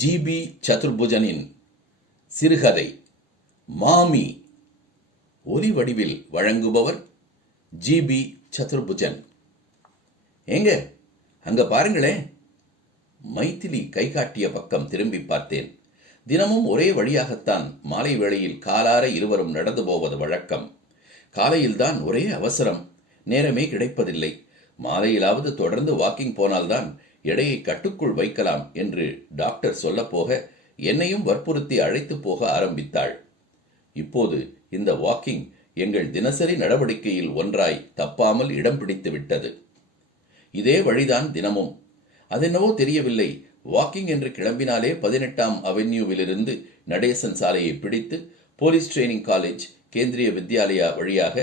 GB சதுர்புஜனின் சிறுகதை மாமி ஒலி வடிவில் வழங்குபவர் ஜிபி சதுர்புஜன். ஏங்க அங்க பாருங்களேன் மைத்திலி கை காட்டிய பக்கம் திரும்பி பார்த்தேன். தினமும் ஒரே வழியாகத்தான் மாலை வேளையில் காலார இருவரும் நடந்து போவது வழக்கம். காலையில்தான் ஒரே அவசரம் நேரமே கிடைப்பதில்லை. மாலையிலாவது தொடர்ந்து வாக்கிங் போனால்தான் எடையை கட்டுக்குள் வைக்கலாம் என்று டாக்டர் சொல்லப்போக என்னையும் வற்புறுத்தி அழைத்து போக ஆரம்பித்தாள். இப்போது இந்த வாக்கிங் எங்கள் தினசரி நடவடிக்கையில் ஒன்றாய் தப்பாமல் இடம் பிடித்து விட்டது. இதே வழிதான் தினமும். அதென்னவோ தெரியவில்லை. வாக்கிங் என்று கிளம்பினாலே பதினெட்டாம் அவென்யூவிலிருந்து நடேசன் சாலையை பிடித்து police training college Kendriya Vidyalaya வழியாக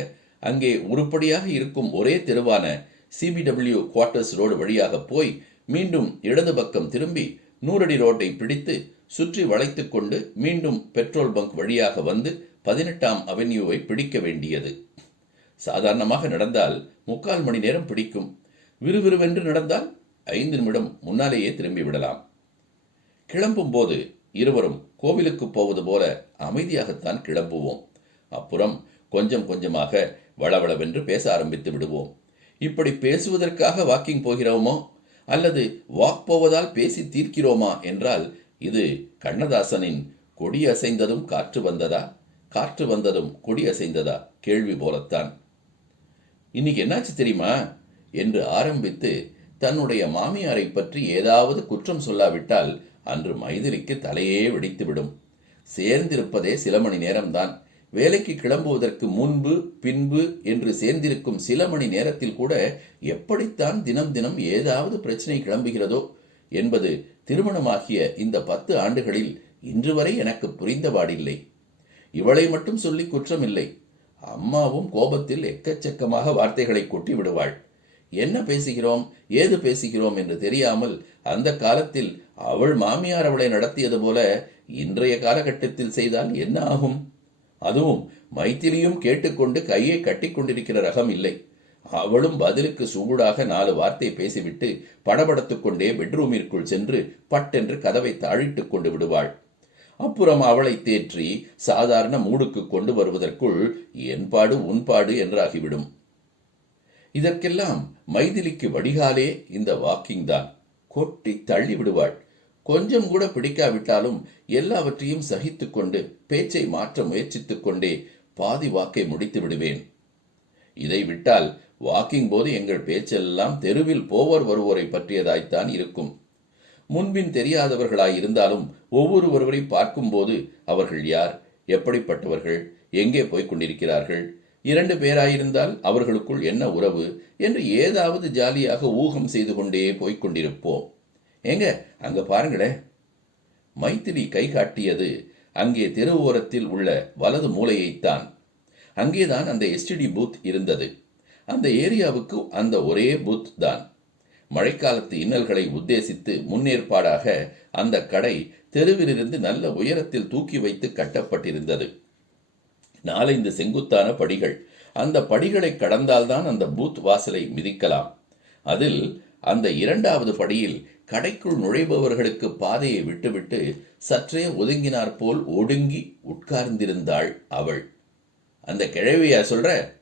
அங்கே உருப்படியாக இருக்கும் ஒரே தெருவான சிபிடபிள்யூ குவார்ட்டர்ஸ் ரோடு வழியாக போய் மீண்டும் இடது பக்கம் திரும்பி நூறடி ரோட்டை பிடித்து சுற்றி வளைத்து கொண்டு மீண்டும் பெட்ரோல் பங்க் வழியாக வந்து பதினெட்டாம் அவென்யூவை பிடிக்க வேண்டியது. சாதாரணமாக நடந்தால் முக்கால் மணி நேரம் பிடிக்கும். விறுவிறுவென்று நடந்தால் ஐந்து நிமிடம் முன்னாலேயே திரும்பி விடலாம். கிளம்பும் போது இருவரும் கோவிலுக்கு போவது போல அமைதியாகத்தான் கிளம்புவோம். அப்புறம் கொஞ்சம் கொஞ்சமாக வளவளவென்று பேச ஆரம்பித்து விடுவோம். இப்படி பேசுவதற்காக வாக்கிங் போகிறோமோ? அல்லது வாக் போவதால் பேசி தீர்க்கிறோமா என்றால் இது கண்ணதாசனின் கொடி அசைந்ததும் காற்று வந்ததா? காற்று வந்ததும் கொடி அசைந்ததா? கேள்வி போலத்தான். இன்னைக்கு என்னாச்சு தெரியுமா? என்று ஆரம்பித்து தன்னுடைய மாமியாரை பற்றி ஏதாவது குற்றம் சொல்லாவிட்டால் அன்று மைதிலிக்கு தலையே வெடித்துவிடும். சேர்ந்திருப்பதே சில மணி நேரம்தான். வேலைக்கு கிளம்புவதற்கு முன்பு பின்பு என்று சேர்ந்திருக்கும் சில மணி நேரத்தில் கூட எப்படித்தான் தினம் தினம் ஏதாவது பிரச்சனை கிளம்புகிறதோ என்பது திருமணமாகிய இந்த பத்து ஆண்டுகளில் இன்று வரை எனக்கு புரிந்தபாடில்லை. இவளை மட்டும் சொல்லி குற்றமில்லை. அம்மாவும் கோபத்தில் எக்கச்சக்கமாக வார்த்தைகளை கொட்டி விடுவாள் என்ன பேசுகிறோம்? ஏது பேசுகிறோம் என்று தெரியாமல் அந்த காலத்தில் அவள் மாமியார் அவளை நடத்தியது போல இன்றைய காலகட்டத்தில் செய்தால் என்ன ஆகும்? அதுவும் மைத்திலியும் கேட்டுக்கொண்டு கையை கட்டிக்கொண்டிருக்கிற ரகம் இல்லை. அவளும் பதிலுக்கு சூடாக நாலு வார்த்தை பேசிவிட்டு படபடத்துக் கொண்டே பெட்ரூமிற்குள் சென்று பட்டென்று கதவை தாழிட்டுக் கொண்டு விடுவாள். அப்புறம் அவளை தேற்றி சாதாரண மூடுக்கு கொண்டு வருவதற்குள் என்பாடு உன்பாடு என்றாகிவிடும். இதற்கெல்லாம் மைதிலிக்கு வடிகாலே இந்த வாக்கிங் தான். கொட்டி தள்ளி விடுவாள் கொஞ்சம் கூட பிடிக்காவிட்டாலும் எல்லாவற்றையும் சகித்துக்கொண்டு பேச்சை மாற்ற முயற்சித்துக் கொண்டே பாதி வாக்கை முடித்து விடுவேன். இதை விட்டால் வாக்கிங் போது எங்கள் பேச்செல்லாம் தெருவில் போவர் வருவோரை பற்றியதாய்த்தான் இருக்கும். முன்பின் தெரியாதவர்களாய் இருந்தாலும் ஒவ்வொருவரை பார்க்கும்போது அவர்கள் யார் எப்படிப்பட்டவர்கள் எங்கே போய்க் கொண்டிருக்கிறார்கள் இரண்டு பேராயிருந்தால் அவர்களுக்குள் என்ன உறவு என்று ஏதாவது ஜாலியாக ஊகம் செய்து கொண்டே போய்க் கொண்டிருப்போம். ஏங்க அங்க பாருங்களேன் மைத்திரி கை காட்டியது அங்கே தெரு ஓரத்தில் உள்ள வலது மூலையைத்தான். அங்கேதான் அந்த எஸ்டிடி பூத் இருந்தது. அந்த ஏரியாவுக்கு அந்த ஒரே பூத் தான். மழைக்காலத்து இன்னல்களை உத்தேசித்து முன்னேற்பாடாக அந்த கடை தெருவிலிருந்து நல்ல உயரத்தில் தூக்கி வைத்து கட்டப்பட்டிருந்தது. நாலைந்து செங்குத்தான படிகள். அந்த படிகளை கடந்தால்தான் அந்த பூத் வாசலை மிதிக்கலாம். அதில் அந்த இரண்டாவது படியில் கடைக்குள் நுழைபவர்களுக்கு பாதையை விட்டுவிட்டு சற்றே ஒதுங்கினார் போல் ஒடுங்கி உட்கார்ந்திருந்தாள் அவள். அந்த கிழவியா சொல்ற?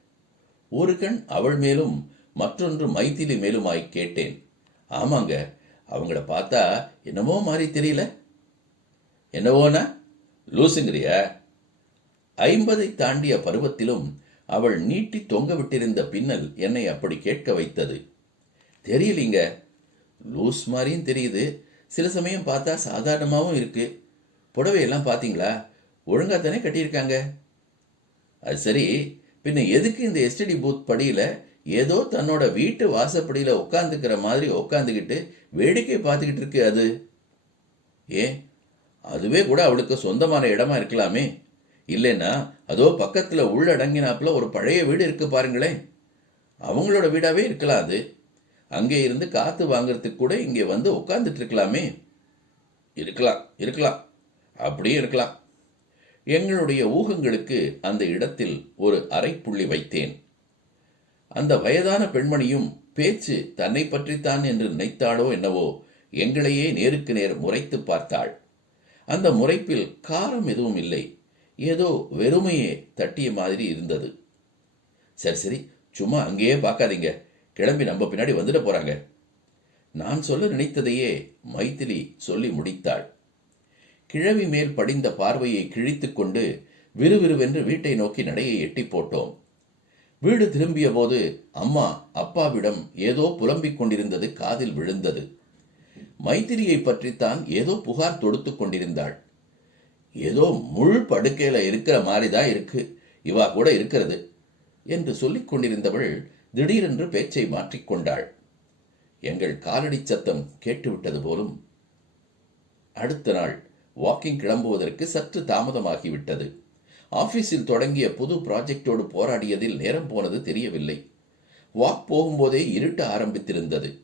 ஒரு கண் அவள் மேலும் மற்றொன்று மைத்திலி மேலுமாய் கேட்டேன். ஆமாங்க அவங்கள பார்த்தா என்னவோ மாதிரி தெரியல. என்னவோனா லூசுங்கிறிய? ஐம்பதை தாண்டிய பருவத்திலும் அவள் நீட்டி தொங்க விட்டிருந்த பின்னல் என்னை அப்படி கேட்க வைத்தது. தெரியலீங்க லூஸ் மாதிரியும் தெரியுது. சில சமயம் பார்த்தா சாதாரணமாகவும் இருக்குது புடவையெல்லாம் பார்த்தீங்களா? ஒழுங்காக தானே கட்டியிருக்காங்க. அது சரி. பின்ன எதுக்கு இந்த எஸ்டிடி பூத் படியில் ஏதோ தன்னோட வீட்டு வாசப்படியில் உட்காந்துக்கிற மாதிரி உட்காந்துக்கிட்டு வேடிக்கை பார்த்துக்கிட்டு இருக்கு அது? ஏன் அதுவே கூட அவளுக்கு சொந்தமான இடமா இருக்கலாமே. இல்லைன்னா அதோ பக்கத்தில் உள்ளடங்கினாப்புல ஒரு பழைய வீடு இருக்கு பாருங்களேன். அவங்களோட வீடாகவே இருக்கலாம் அது. அங்கே இருந்து காத்து வாங்கிறதுக்கு கூட இங்கே வந்து உட்காந்துட்டு இருக்கலாமே. இருக்கலாம் இருக்கலாம். அப்படியே இருக்கலாம். எங்களுடைய ஊகங்களுக்கு அந்த இடத்தில் ஒரு அரைப்புள்ளி வைத்தேன். அந்த வயதான பெண்மணியும் பேச்சு தன்னை பற்றித்தான் என்று நினைத்தாளோ என்னவோ எங்களையே நேருக்கு நேர் முறைத்து பார்த்தாள். அந்த முறைப்பில் காரம் எதுவும் இல்லை. ஏதோ வெறுமையே தட்டிய மாதிரி இருந்தது. சரி சரி சும்மா அங்கேயே பார்க்காதீங்க. கிளம்பி நம்ம பின்னாடி வந்துட போறாங்க. நான் சொல்ல நினைத்ததையே மைத்திலி சொல்லி முடித்தாள். கிழவி மேல் படிந்த பார்வையை கிழித்து கொண்டு விறுவிறுவென்று வீட்டை நோக்கி நடையை எட்டி போட்டோம். வீடு திரும்பிய போது அம்மா அப்பாவிடம் ஏதோ புலம்பிக் கொண்டிருந்தது காதில் விழுந்தது. மைத்திரியை பற்றித்தான் ஏதோ புகார் தொடுத்துக் கொண்டிருந்தாள். ஏதோ முள் படுக்கையில இருக்கிற மாதிரி தான் இருக்கு. இவா கூட இருக்கிறது என்று சொல்லிக் கொண்டிருந்தவள் திடீரென்று பேச்சை மாற்றிக்கொண்டாள். எங்கள் காலடி சத்தம் கேட்டுவிட்டது போலும் அடுத்த நாள் வாக்கிங் கிளம்புவதற்கு சற்று தாமதமாகிவிட்டது. ஆபீஸில் தொடங்கிய புது ப்ராஜெக்டோடு போராடியதில் நேரம் போனது தெரியவில்லை. வாக் போகும்போதே இருட்ட ஆரம்பித்திருந்தது.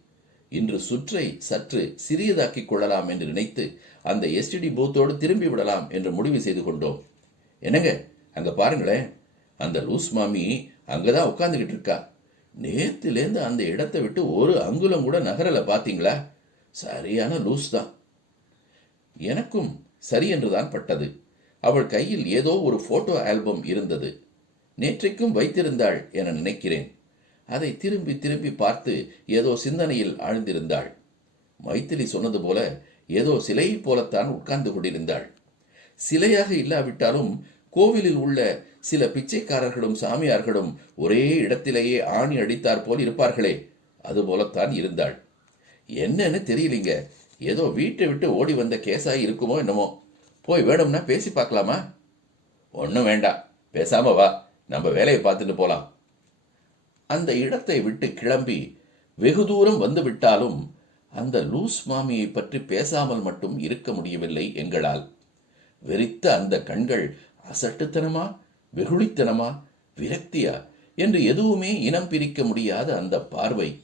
இன்று சுற்றை சற்று சிறியதாக்கிக் கொள்ளலாம் என்று நினைத்து அந்த எஸ்டிடி பூத்தோடு திரும்பி விடலாம் என்று முடிவு செய்து கொண்டோம். என்னங்க அங்க பாருங்களேன் அந்த லூஸ் மாமி அங்கதான் உட்கார்ந்துகிட்டு இருக்கா? நேத்திலேருந்து அந்த இடத்தை விட்டு ஒரு அங்குலம் கூட நகரல பார்த்தீங்களா சரியான லூஸ் தான். எனக்கும் சரி என்றுதான் பட்டது. அவள் கையில் ஏதோ ஒரு போட்டோ ஆல்பம் இருந்தது. நேற்றைக்கும் வைத்திருந்தாள் என நினைக்கிறேன். அதை திரும்பி திரும்பி பார்த்து ஏதோ சிந்தனையில் ஆழ்ந்திருந்தாள். மைத்திலி சொன்னது போல ஏதோ சிலையைப் போலத்தான் உட்கார்ந்து கொண்டிருந்தாள். சிலையாக இல்லாவிட்டாலும் கோவிலில் உள்ள சில பிச்சைக்காரர்களும் சாமியார்களும் ஒரே இடத்திலேயே ஆணி அடித்தார் போல் இருப்பார்களே அதுபோலத்தான் இருந்தாள். என்னன்னு தெரியலீங்க. ஏதோ வீட்டை விட்டு ஓடி வந்த கேஸாக இருக்குமோ என்னமோ. போய் வேணும்னா பேசி பார்க்கலாமா? ஒன்றும் வேண்டாம். பேசாம வா. நம்ம வேலையை பார்த்துட்டு போலாம். அந்த இடத்தை விட்டு கிளம்பி வெகு தூரம் வந்து விட்டாலும் அந்த லூஸ் மாமியை பற்றி பேசாமல் மட்டும் இருக்க முடியவில்லை எங்களால். வெறித்த அந்த கண்கள் அசட்டுத்தனமா? வெகுளித்தனமா? விரக்தியா? என்று எதுவுமே இனம் பிரிக்க முடியாத அந்த பார்வை.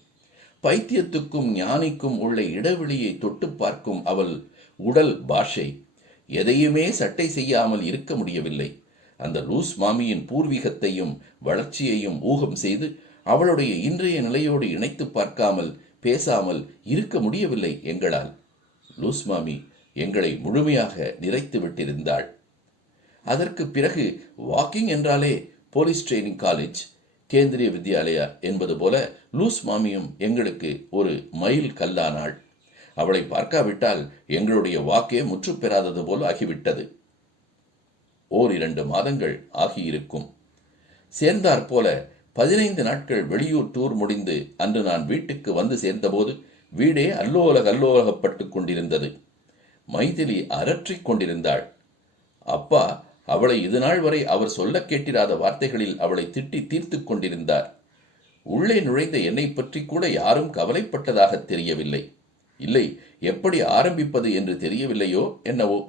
பைத்தியத்துக்கும் ஞானிக்கும் உள்ள இடைவெளியை தொட்டு பார்க்கும் அவள் உடல் பாஷை. எதையுமே சட்டை செய்யாமல் இருக்க முடியவில்லை. அந்த லூஸ் மாமியின் பூர்வீகத்தையும் வளர்ச்சியையும் ஊகம் செய்து அவளுடைய இன்றைய நிலையோடு இணைத்து பார்க்காமல் பேசாமல் இருக்க முடியவில்லை எங்களால். லூஸ் மாமி எங்களை முழுமையாக நிறைத்து விட்டிருந்தாள் அதற்கு பிறகு வாக்கிங் என்றாலே police training college Kendriya Vidyalaya என்பது போல லூஸ் மாமியும் எங்களுக்கு ஒரு மயில் கல்லானாள். அவளை பார்க்காவிட்டால் எங்களுடைய வாக்கே முற்று பெறாதது போல் ஆகிவிட்டது. ஓர் இரண்டு மாதங்கள் ஆகியிருக்கும். சேர்ந்தாற் போல பதினைந்து நாட்கள் வெளியூர் டூர் முடிந்து அன்று நான் வீட்டுக்கு வந்து சேர்ந்தபோது வீடே அல்லோல கல்லோலகப்பட்டு கொண்டிருந்தது. மைதிலி அரற்றிக் கொண்டிருந்தாள். அப்பா அவளை இதுநாள் வரை அவர் சொல்லக் கேட்டிராத வார்த்தைகளில் அவளை திட்டி தீர்த்துக் கொண்டிருந்தார். உள்ளே நுழைந்த என்னை பற்றி கூட யாரும் கவலைப்பட்டதாக தெரியவில்லை. இல்லை எப்படி ஆரம்பிப்பது என்று தெரியவில்லையோ என்னவோ?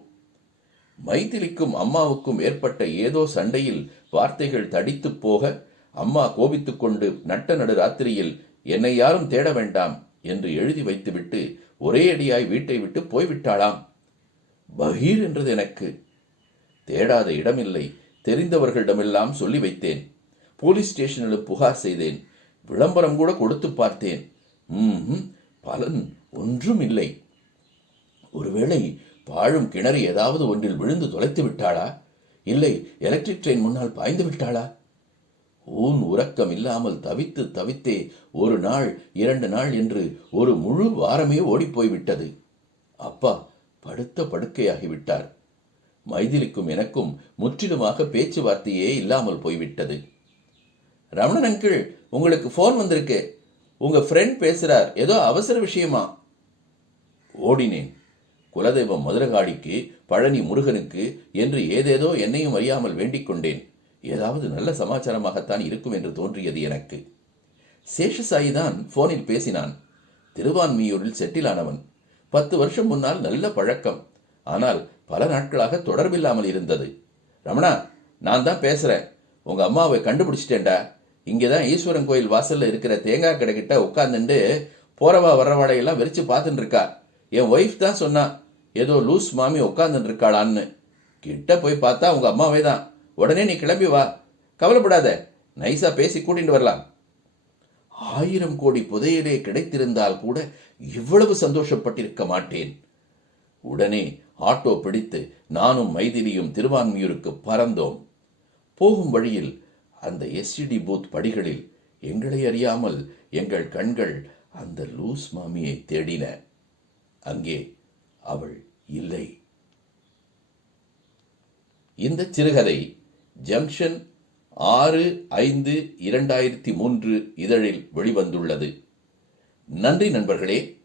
மைதிலிக்கும் அம்மாவுக்கும் ஏற்பட்ட ஏதோ சண்டையில் வார்த்தைகள் தடித்துப் போக அம்மா கோபித்துக்கொண்டு நட்ட நடு ராத்திரியில் என்னை யாரும் தேட வேண்டாம் என்று எழுதி வைத்துவிட்டு ஒரே அடியாய் வீட்டை விட்டு போய்விட்டாளாம். பகீர் என்றது எனக்கு. தேடாத இடமில்லை. தெரிந்தவர்களிடமெல்லாம் சொல்லி வைத்தேன். போலீஸ் ஸ்டேஷனில் புகார் செய்தேன். விளம்பரம் கூட கொடுத்து பார்த்தேன். ம்ஹும், பலன் ஒன்றும் இல்லை ஒருவேளை பாழும் கிணறு ஏதாவது ஒன்றில் விழுந்து தொலைத்து விட்டாளா? இல்லை எலக்ட்ரிக் ட்ரெயின் முன்னால் பாய்ந்து விட்டாளா? ஊன் உறக்கம் இல்லாமல் தவித்து தவித்தே ஒரு நாள் இரண்டு நாள் என்று ஒரு முழு வாரமே ஓடிப்போய் விட்டது அப்பா படுத்த படுக்கையாகிவிட்டார். மைதிலிக்கும் எனக்கும் முற்றிலுமாக பேச்சுவார்த்தையே இல்லாமல் போய்விட்டது. ரமணன் அங்கிள் உங்களுக்கு ஃபோன் வந்திருக்கு. உங்க ஃப்ரெண்ட் பேசுறார். ஏதோ அவசர விஷயமா? ஓடினேன். குலதெய்வம் மதுரகாடிக்கு பழனி முருகனுக்கு என்று ஏதேதோ என்னையும் அறியாமல் வேண்டிக் கொண்டேன். ஏதாவது நல்ல சமாச்சாரமாகத்தான் இருக்கும் என்று தோன்றியது எனக்கு. சேஷசாயி தான் போனில் பேசினான். திருவான்மியூரில் செட்டிலானவன். பத்து வருஷம் முன்னால் நல்ல பழக்கம். ஆனால் பல நாட்களாக தொடர்பில்லாமல் இருந்தது. ரமணா நான் தான் பேசுறேன். உங்க அம்மாவை கண்டுபிடிச்சிட்டேன்டா. இங்கே தான் ஈஸ்வரன் கோயில் வாசல்ல இருக்கிற தேங்காய் கடைக்கிட்ட உட்காந்துட்டு போறவா வர்றவாடையெல்லாம் வெறிச்சு பார்த்துட்டு இருக்கா என் ஒய்ஃப் தான் சொன்னா ஏதோ லூஸ் மாமி உட்காந்துட்டு இருக்காளான்னு கிட்ட போய் பார்த்தா உங்க அம்மாவே தான். உடனே நீ கிளம்பி வா. கவலைப்படாத. நைஸா பேசி கூட்டிட்டு வரலாம். ஆயிரம் கோடி புதையலே கிடைத்திருந்தால் கூட இவ்வளவு சந்தோஷப்பட்டிருக்க மாட்டேன். உடனே ஆட்டோ பிடித்து நானும் மைதிலியும் திருவான்மியூருக்கு பறந்தோம். போகும் வழியில் அந்த எஸ்டிடி பூத் படிகளில் எங்களை அறியாமல் எங்கள் கண்கள் அந்த லூஸ் மாமியை தேடின. அங்கே அவள் இல்லை. இந்த சிறுகதை ஜங்ஷன் ஆறு ஐந்து இரண்டாயிரத்தி மூன்று இதழில் வெளிவந்துள்ளது. நன்றி நண்பர்களே.